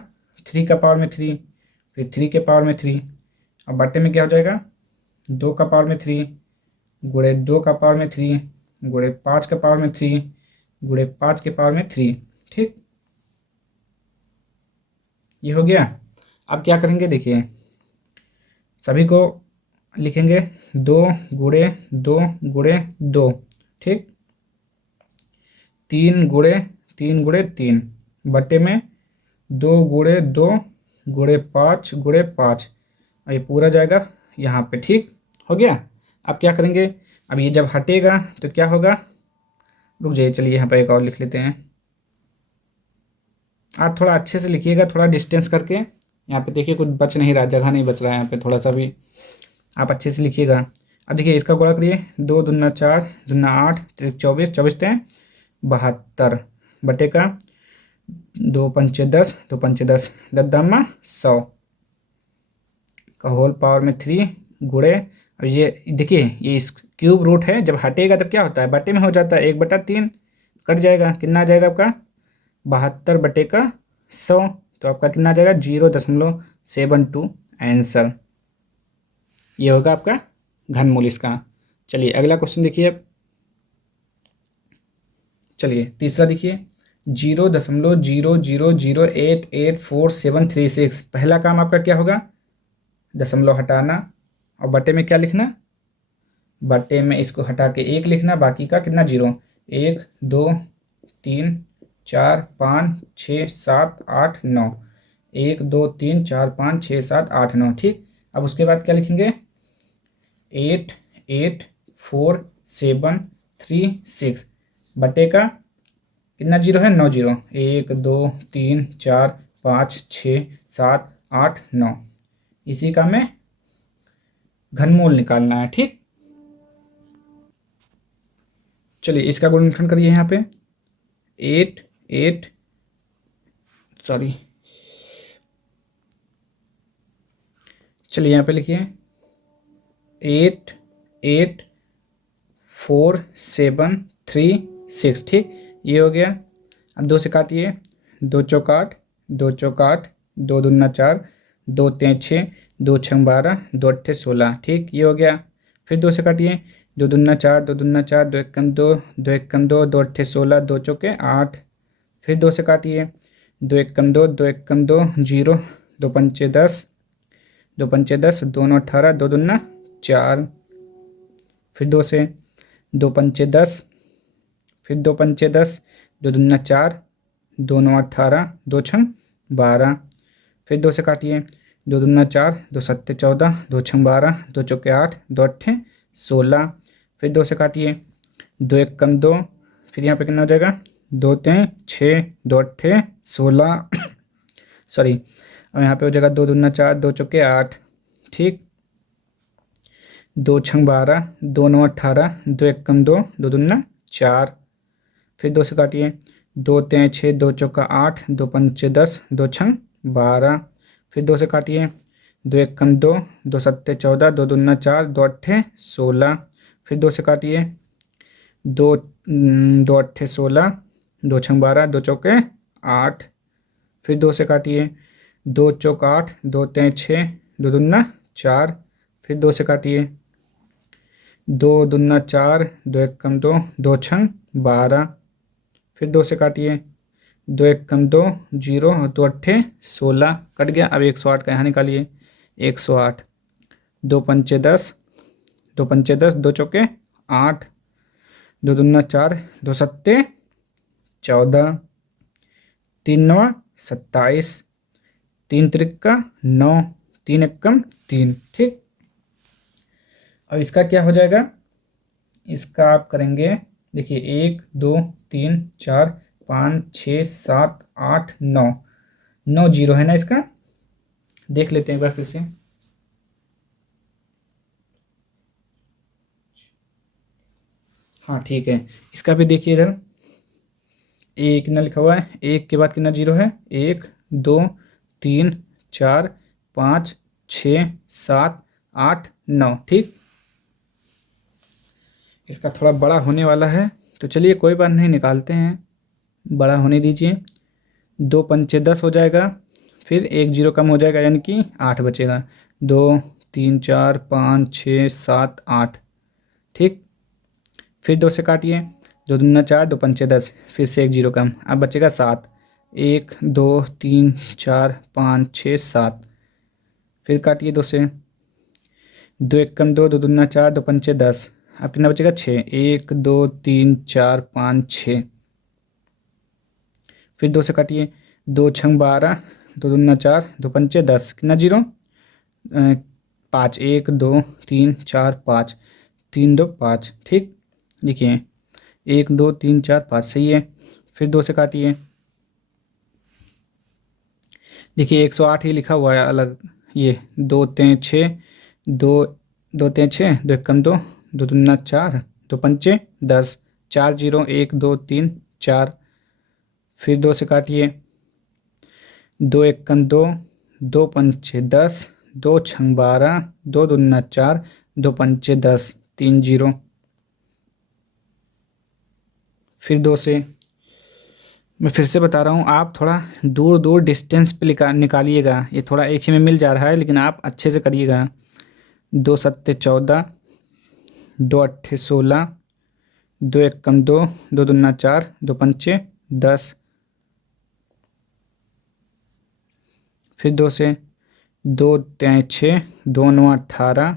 3 का पावर में 3, फिर 3 के पावर में 3। अब बट्टे में क्या हो जाएगा, 2 का पावर में 3 गुणे 2 का पावर में 3 गुणे 5 का पावर में 3 गुणे 5 के पावर में 3, ठीक। ये हो गया। अब क्या करेंगे, देखिए सभी को लिखेंगे, 2 गुणे 2 गुणे 2, ठीक। 3 गुणे 3 गुणे 3, बट्टे में 2 गुणे 2 गुणे 5 गुणे 5, और ये पूरा जाएगा यहाँ पे, ठीक हो गया। अब क्या करेंगे, अब ये जब हटेगा तो क्या होगा, रुक जाइए, चलिए यहाँ पर एक और लिख लेते हैं। आप थोड़ा अच्छे से लिखिएगा, थोड़ा डिस्टेंस करके। यहाँ पे देखिए कुछ बच नहीं रहा, जगह नहीं बच रहा है यहाँ पे, थोड़ा सा भी आप अच्छे से लिखिएगा। अब देखिए इसका गुणा करिए, 2 दूना 4, दूना 8, 24, 24 थे 72, बटे का 2 पंचे 10, 2 पंचे 10, 10 दामा 100 का होल पावर में 3 गुणे। अब ये देखिए, ये इस क्यूब रूट है, जब हटेगा तब क्या होता है, बटे में हो जाता है, 1/3 कट जाएगा, कितना आ जाएगा आपका, 72 बटे का 100। तो आपका कितना आ जाएगा, 0.72 आंसर। ये होगा आपका घनमूल इसका। चलिए अगला क्वेश्चन देखिए अब। चलिए तीसरा देखिए, 0.000884736। पहला काम आपका क्या होगा, दशमलव हटाना, और बटे में क्या लिखना, बटे में इसको हटा के 1 लिखना, बाकी का कितना, 0। 1 2 3 4 5 6 7 8 9, 1 2 3 4 5 6 7 8 9, ठीक। अब उसके बाद क्या लिखेंगे, 8 8 4 7 3 6, बटे का कितना जीरो है, 9 जीरो, 1 2 3 4 5 6 7 8 9, इसी का में घनमूल निकालना है, ठीक। चलिए इसका गुणनखंड करिए यहाँ पे 8 8 सॉरी, चलिए यहाँ पे लिखिए 8 8 4 7 3 6, ठीक, ये हो गया। अब 2 से काटिए, 2 चौक 8, 2 चौक 8, 2 दूना 4, 2 तें 6, 2 छंग 12, 2 अट्ठे 16, ठीक, ये हो गया। फिर 2 से काटिए, 2 दूना 4, 2 दूना 4, 2 एकम 2, 2 एकम 2, 2 अट्ठे 16, 2 चौके 8। फिर 2 से काटिए, 2 एकम 2, 2 एकम 2 0, 2 पंचे 10, 2 पंचे 10, 2 नौ 18, 2 दूना 4। फिर 2 से 2 पंचे 10, फिर 2 पंचे 10, 2 दूना 4, 2 नौ 18, 2 छंग 12। फिर 2 से काटिए, 2 दूना 4, 2 सत्ते 14, 2 छंग 12, 2 चौके 8, 2 अट्ठे 16। फिर 2 से काटिए, 2 एकम 2, फिर यहाँ पे कितना हो जाएगा, 2 तें 6, 2 अट्ठे 16 सॉरी, और यहाँ पे हो जाएगा 2 दूना 4, 2 चौके 8, ठीक, 2 छंग 12, 2 नौ 18, 2 एकम 2, 2 दूना 4। फिर 2 से काटिए, 2 तें 6, 2 चौका 8, 2 पंचे 10, 2 छंग 12। फिर 2 से काटिए, 2 एकम 2, 2 सत्ते 14, 2 दूना 4, 2 अट्ठे 16। फिर 2 से काटिए, 2 2 अट्ठे 16, 2 छंग 12, 2 चौके 8। फिर 2 से काटिए, 2 चौक 8, 2 तें 6, 2 दूना 4। फिर 2 से काटिए, 2 दूना 4, 2 एकम 2, 2 छंग 12। फिर 2 से काटिए, 2 एकम 2 0, 2 अट्ठे 16, कट गया। अब 108 का यहाँ निकालिए, 108, 2 पंचे 10, 2 पंचे 10, 2 चौके 8, 2 दूना 4, 2 सत्ते 14, 3 नौ 27, 3 त्रिक्का 9, 3 एकम 3, ठीक। अब इसका क्या हो जाएगा, इसका आप करेंगे, देखिए 1 2 3 4 5 6 7 8 9, 9 जीरो है ना, इसका देख लेते हैं एक बार फिर से। हाँ ठीक है, इसका भी देखिए इधर, एक कितना लिखा हुआ है, एक के बाद कितना जीरो है, 1 2 3 4 5 6 7 8 9, ठीक। इसका थोड़ा बड़ा होने वाला है, तो चलिए कोई बात नहीं, निकालते हैं, बड़ा होने दीजिए। 2 पंचे 10 हो जाएगा, फिर 1 जीरो कम हो जाएगा, यानी कि 8 बचेगा। 2 3 4 5 6 7 8, ठीक। फिर 2 से काटिए, 2 दूना 4, 2 पंचे 10, फिर से 1 जीरो कम, अब बचेगा 7, 1 2 3 4 5 6 7। फिर काटिए 2 से, 2 एकम 2, 2 दूना 4, 2 पंचे 10, अब कितना बचेगा 6, 1 2 3 4 5 6। फिर 2 से काटिए, 2 छंग 12, 2 दूना 4, 2 पंचे 10, कितना जीरो, 5, 1 2 3 4 5, 3 2 5, ठीक। देखिए 1 2 3 4 5 सही है। फिर 2 से काटिए, देखिए 108 ही लिखा हुआ है अलग, ये 2 तें 6, 2 2 तें 6, 2 एकम 2, 2 दूना 4, 2 पंचे 10, 4 जीरो 1 2 3 4। फिर 2 से काटिए, 2 एकम 2, 2 पंचे 10, 2 छंग 12, 2 दूना 4, 2 पंचे 10, 3 जीरो। फिर 2 से, मैं फिर से बता रहा हूँ, आप थोड़ा दूर दूर डिस्टेंस पे निकालिएगा, ये थोड़ा एक ही में मिल जा रहा है, लेकिन आप अच्छे से करिएगा। 2 सत्ते 14, 2 अट्ठे 16, 2 एकम 2, 2 दूना 4, 2 पंचे 10। फिर 2 से, 2 तें 6, 2 नौ 18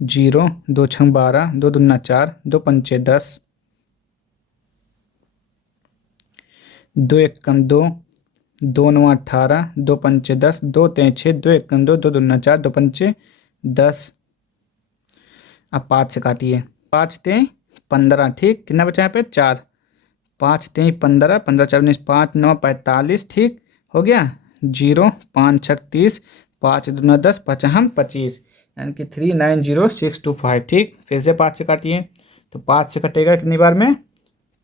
0, 2 छंग 12, 2 दूना 4, 2 पंचे 10, 2 एकम 2, 2 नौ 18, 2 पंचे 10, 2 तें 6, 2 एकम 2, 2 दूना 4, 2 पंचे 10। अब 5 से काटिए, 5 तें 15, ठीक, कितना बचा यहाँ पे 4, 5 तें 15, 15 4 19, 5 9 45, ठीक हो गया। 0 5 6 30, 5 दूना 10, 5 हम 25, यानी कि 390625, ठीक। फिर से 5 से काटिए, तो 5 से कटेगा कितनी बार में,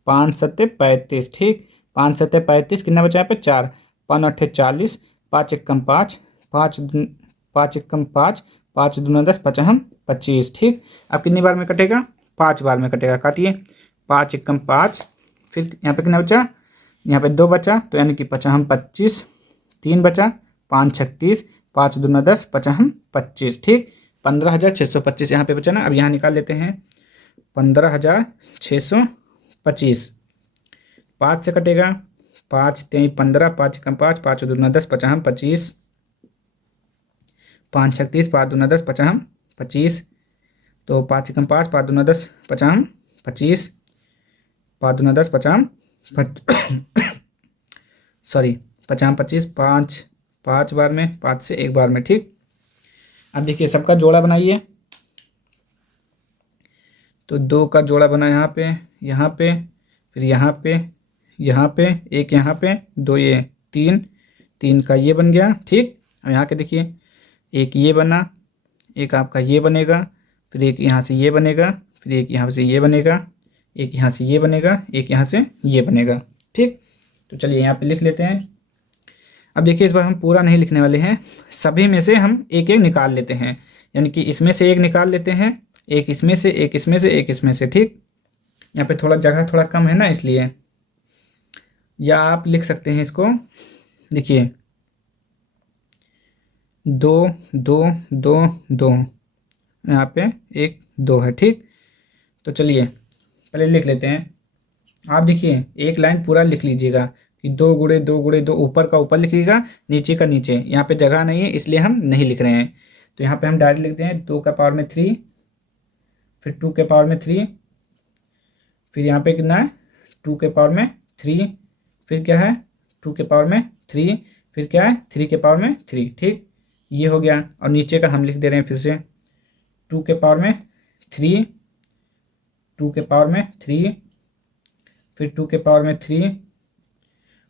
5 सत्ते 35, ठीक। 5 सत्ते 35, कितना बचा यहाँ पे 4, 5 अट्ठे 40, 5 एकम 5, 5 एकम 5, 5 दूना 10, 5 25, ठीक। अब कितनी बार में कटेगा, 5 बार में कटेगा, काटिए। 5 एकम 5, फिर यहाँ पे कितना बचा, यहाँ पे 2 बचा, तो यानी कि 5 25, 3 बचा, 5 36, 5 दूना 10, 5 25, ठीक। 15,625 यहाँ पे बचा ना। अब यहाँ निकाल लेते हैं 15,625, 5 से कटेगा, 5 3 15, 5 एकम 5, 5 दूना 10, 5 25, 5 36, 5 दूना 10, 5 25, तो 5 एकम 5, 5 दूना 10, 5 25, 5 दूना 10, 5 सॉरी 5 25, 5 बार में, 5 से एक बार में, ठीक। अब देखिए सबका जोड़ा बनाइए, तो 2 का जोड़ा बना यहाँ पे, फिर यहाँ पे एक, यहाँ पे 2, ये 3 का ये बन गया, ठीक। अब यहाँ के देखिए, एक ये बना, एक आपका ये बनेगा, फिर एक यहाँ से ये बनेगा, फिर एक यहाँ से ये बनेगा, एक यहाँ से ये बनेगा, एक यहाँ से ये बनेगा, ठीक। तो चलिए यहाँ पे लिख लेते हैं। अब देखिए इस बार हम पूरा नहीं लिखने वाले हैं, सभी में से हम एक एक निकाल लेते हैं, यानी कि इसमें से एक निकाल लेते हैं, एक इसमें से, एक इसमें से, एक इसमें से, ठीक। यहाँ पे थोड़ा जगह थोड़ा कम है ना, इसलिए। या आप लिख सकते हैं इसको, देखिए 2 2 2 2, यहाँ पे 1 2 है, ठीक। तो चलिए पहले लिख लेते हैं। आप देखिए एक लाइन पूरा लिख लीजिएगा कि 2 गुणे 2 गुणे 2, ऊपर का ऊपर लिखिएगा, नीचे का नीचे। यहाँ पे जगह नहीं है इसलिए हम नहीं लिख रहे हैं, तो यहाँ पे हम डायरेक्ट लिखते हैं 2 का पावर में 3, फिर 2 के पावर में 3, फिर यहाँ पे कितना है 2 के पावर में 3, फिर क्या है 2 के पावर में 3, फिर क्या है 3 के पावर में 3, ठीक। ये हो गया। और नीचे का हम लिख दे रहे हैं फिर से 2 के पावर में 3, 2 के पावर में 3, फिर 2 के पावर में 3,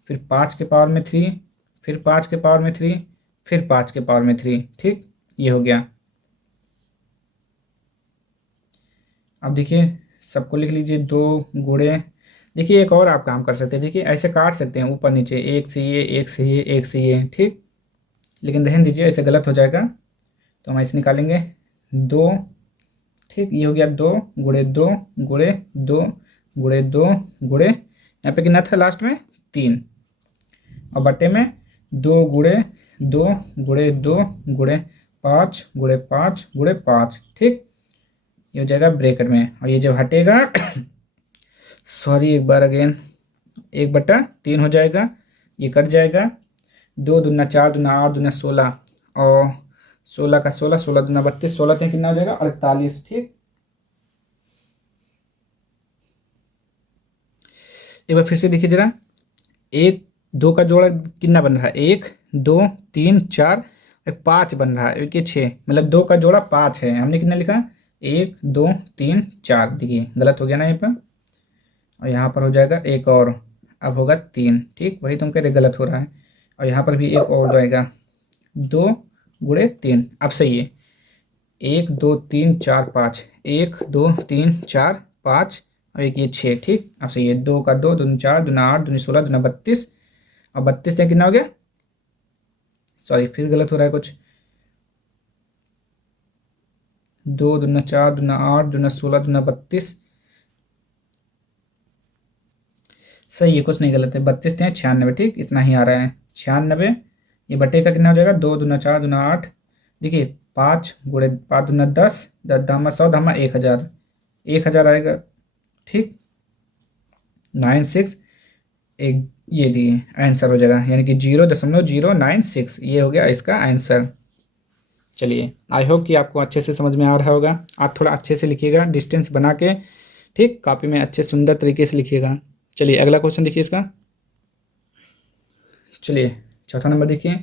फिर 5 के पावर में 3, फिर 5 के पावर में 3, फिर 5 के पावर में 3, ठीक। ये हो गया। अब देखिए सबको लिख लीजिए 2 गुणे, देखिए एक और आप काम कर सकते हैं, देखिए ऐसे काट सकते हैं ऊपर नीचे, एक से ये, एक से ये, एक से ये, ठीक। लेकिन रहने दीजिए, ऐसे गलत हो जाएगा, तो हम ऐसे निकालेंगे 2, ठीक। ये हो गया 2 गुणे 2 गुणे 2 गुणे 2 गुणे, यहाँ पे कितना था लास्ट में 3, और बटे में 2 गुणे 2 गुणे 2 गुणे 5 गुणे 5 गुणे 5, ठीक। ये हो जाएगा ब्रैकेट में, और ये जब हटेगा सॉरी एक बार अगेन, 1/3 हो जाएगा, ये कट जाएगा। 2 दूना 4 दूना 8 दूना 16, और 16 का 16, 16 दूना 32, 16 तीन कितना हो जाएगा 48, ठीक। एक बार फिर से देखिए जरा, 1 2 का जोड़ा कितना बन रहा है, 1 2 3 4, 5 बन रहा है, 1 6, मतलब 2 का जोड़ा 5 है। हमने कितना लिखा 1 2 3 4, देखिए गलत हो गया ना यहाँ पर, और यहाँ पर हो जाएगा एक और, अब होगा 3, ठीक। वही तुम कह रहे गलत हो रहा है, और यहाँ पर भी एक और जाएगा 2 गुणे 3, अब सही है। 1 2 3 4 5, 1 2 3 4 5, और एक ये 6, ठीक। अब सही है। 2 का 2 दूनी 4 दूना 8 दूनी 16 दूना 32, और 32 में कितना हो गया, सॉरी फिर गलत हो रहा है कुछ, 2 दूना 4 दूना 8 दूना 16 दूना 32, सही है, कुछ नहीं गलत है। 32 हैं 96, ठीक, इतना ही आ रहा है 96। ये बटे का कितना हो जाएगा 2 दूना 4 दूना 8, देखिए 5 गुणे 5 दूना 10, 10 धामा 100 धामा 1000, 1000 आएगा, ठीक। 96 एक, ये दिए आंसर हो जाएगा, यानी कि 0.096, ये हो गया इसका आंसर। चलिए आई होप कि आपको अच्छे से समझ में आ रहा होगा। आप थोड़ा अच्छे से लिखिएगा, डिस्टेंस बना के, ठीक, कॉपी में अच्छे सुंदर तरीके से लिखिएगा। चलिए अगला क्वेश्चन देखिए इसका। चलिए चौथा नंबर देखिए,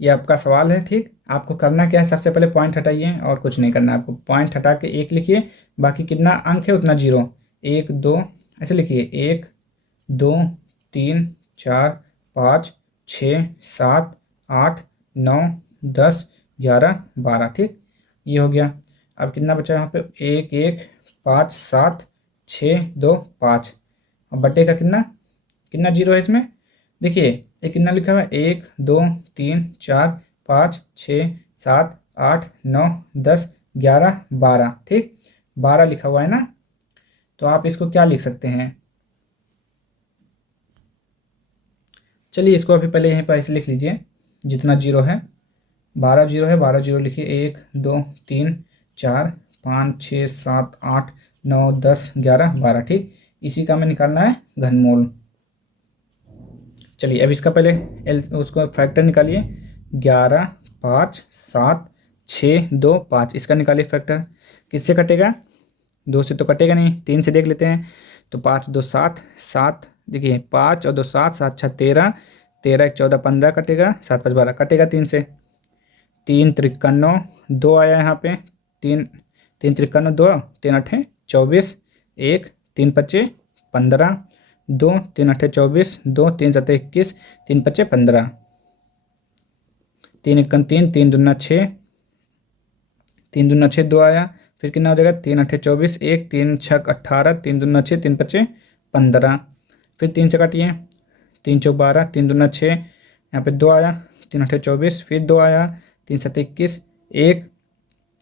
ये आपका सवाल है, ठीक। आपको करना क्या है, सबसे पहले पॉइंट हटाइए, और कुछ नहीं करना है आपको, पॉइंट हटा के 1 लिखिए, बाकी कितना अंक है उतना 0, 1 2 ऐसे लिखिए, 1 2 3 4 5 6 7 8 9 10 11 12, ठीक। ये हो गया। अब कितना बचा यहाँ पे, 1 1 5 7 6 2 5, और बटे का कितना कितना जीरो है इसमें, देखिए ये कितना लिखा हुआ है, 1 2 3 4 5 6 7 8 9 10 11 12, ठीक 12 लिखा हुआ है ना। तो आप इसको क्या लिख सकते हैं, चलिए इसको अभी पहले यहीं पर ऐसे लिख लीजिए, जितना जीरो है 12 जीरो है, 12 जीरो लिखिए, 1 2 3 4 5 6 7 8 9 10 11 12, ठीक इसी का हमें निकालना है घनमूल। चलिए अब इसका पहले एल उसको फैक्टर निकालिए, 11 5 7 6 2 5, इसका निकालिए फैक्टर, किससे कटेगा, 2 से तो कटेगा नहीं, 3 से देख लेते हैं। तो 5 2 7 7, देखिए 5 और 2 7 7 6 13, 13 1 14 15 कटेगा, 7 5 12 कटेगा 3 से, 3 त्रिका 9, 2 आया यहाँ पे, 3 3 त्रिका 9 2, 3 8 24, 1 3 पच्चे 15, 2 3 8 24, 2 3 7 21, 3 पच्चे 15, 3 1 3, 3 दूना 6, 3 दूना 6 2 आया, फिर कितना हो जाएगा, 3 8 24, 1 3 6 18, 3 दूना 6, 3 पच्चे 15, फिर 3 से काटिए, 3 चौक 12, 3 दूना 6, यहाँ पे 2 आया, 3 8 24, फिर 2 आया, 3 7 21, 1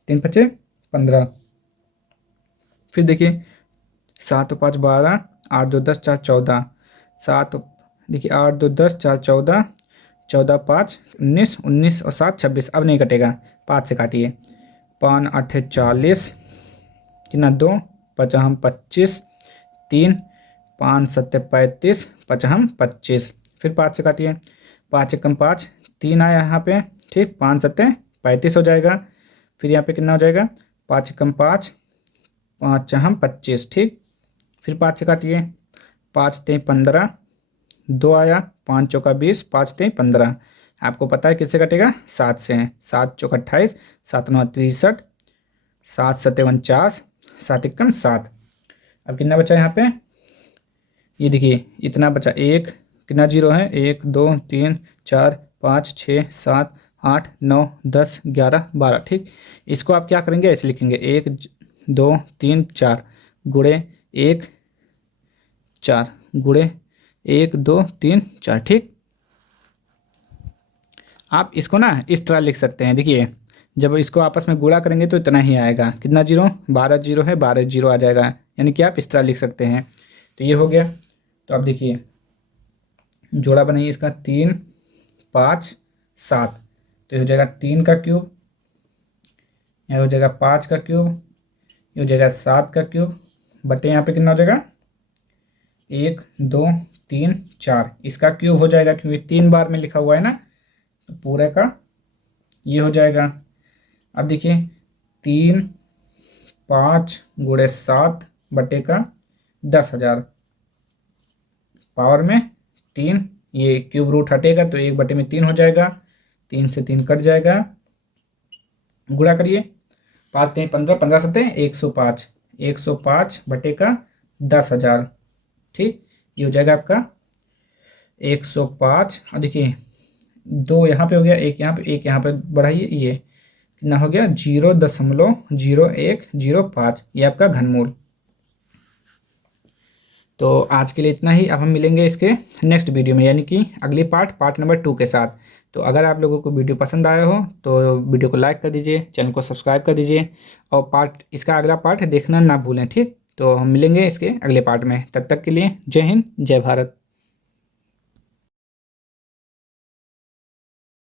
3 पच्चे 15, फिर देखिए 7 5 12, 8 2 10 4 14, 7 देखिए 8 2 10 4 14, 14 5 19, 19 और 7 26, अब नहीं कटेगा, 5 से काटिए, 5 8 40, कितना 2 5 25, 3 5 7 35, 5 25, फिर 5 से काटिए, 5 1 5, 3 आया यहाँ पे, ठीक 5 7 35 हो जाएगा, फिर यहाँ पे कितना हो जाएगा, 5 1 5, 5 25, ठीक फिर 5 से काटिए, 5 3 15, 2 आया, 5 चौका 20, 5 3 15, आपको पता है किससे कटेगा, 7 से है, 7 चौक 28, 7 9 63, 7 7 49, 7 1 7, अब कितना बचा यहाँ पे, ये देखिए इतना बचा, एक कितना जीरो है, 1 2 3 4 5 6 7 8 9 10 11 12, ठीक इसको आप क्या करेंगे, ऐसे लिखेंगे 1 2 3 4 गुणे 1 4 गुणे 1 2 3 4, ठीक आप इसको ना इस तरह लिख सकते हैं, देखिए जब इसको आपस में गुणा करेंगे तो इतना ही आएगा, कितना जीरो, 12 जीरो है, 12 जीरो आ जाएगा, यानी कि आप इस तरह लिख सकते हैं। तो ये हो गया, तो आप देखिए जोड़ा बनाइए इसका, 3 5 7, तो ये हो जाएगा 3 का क्यूब, यह हो जाएगा 5 का क्यूब, ये हो जाएगा 7 का क्यूब, बटे यहाँ पे कितना हो जाएगा, 1 2 3 4, इसका क्यूब हो जाएगा क्योंकि 3 बार में लिखा हुआ है ना, तो पूरे का ये हो जाएगा। अब देखिए 3 5 गुणे 7 बटे का 10,000, पावर में 3, ये क्यूब रूट हटेगा तो 1 बटे में 3 हो जाएगा, 3 से 3 कट जाएगा, गुणा करिए, 5 3 15, 15 7 105, 105 बटे का 10,000, ठीक ये हो जाएगा आपका 105। और देखिए 2 यहाँ पे हो गया, एक यहाँ पे, एक यहाँ पे बढ़ाइए, ये कितना हो गया, 0.0105, ये आपका घनमूल। तो आज के लिए इतना ही, अब हम मिलेंगे इसके नेक्स्ट वीडियो में, यानी कि अगली पार्ट नंबर 2 के साथ। तो अगर आप लोगों को वीडियो पसंद आया हो तो वीडियो को लाइक कर दीजिए, चैनल को सब्सक्राइब कर दीजिए, और इसका अगला पार्ट देखना ना भूलें, ठीक तो हम मिलेंगे इसके अगले पार्ट में, तब तक के लिए जय हिंद जय भारत।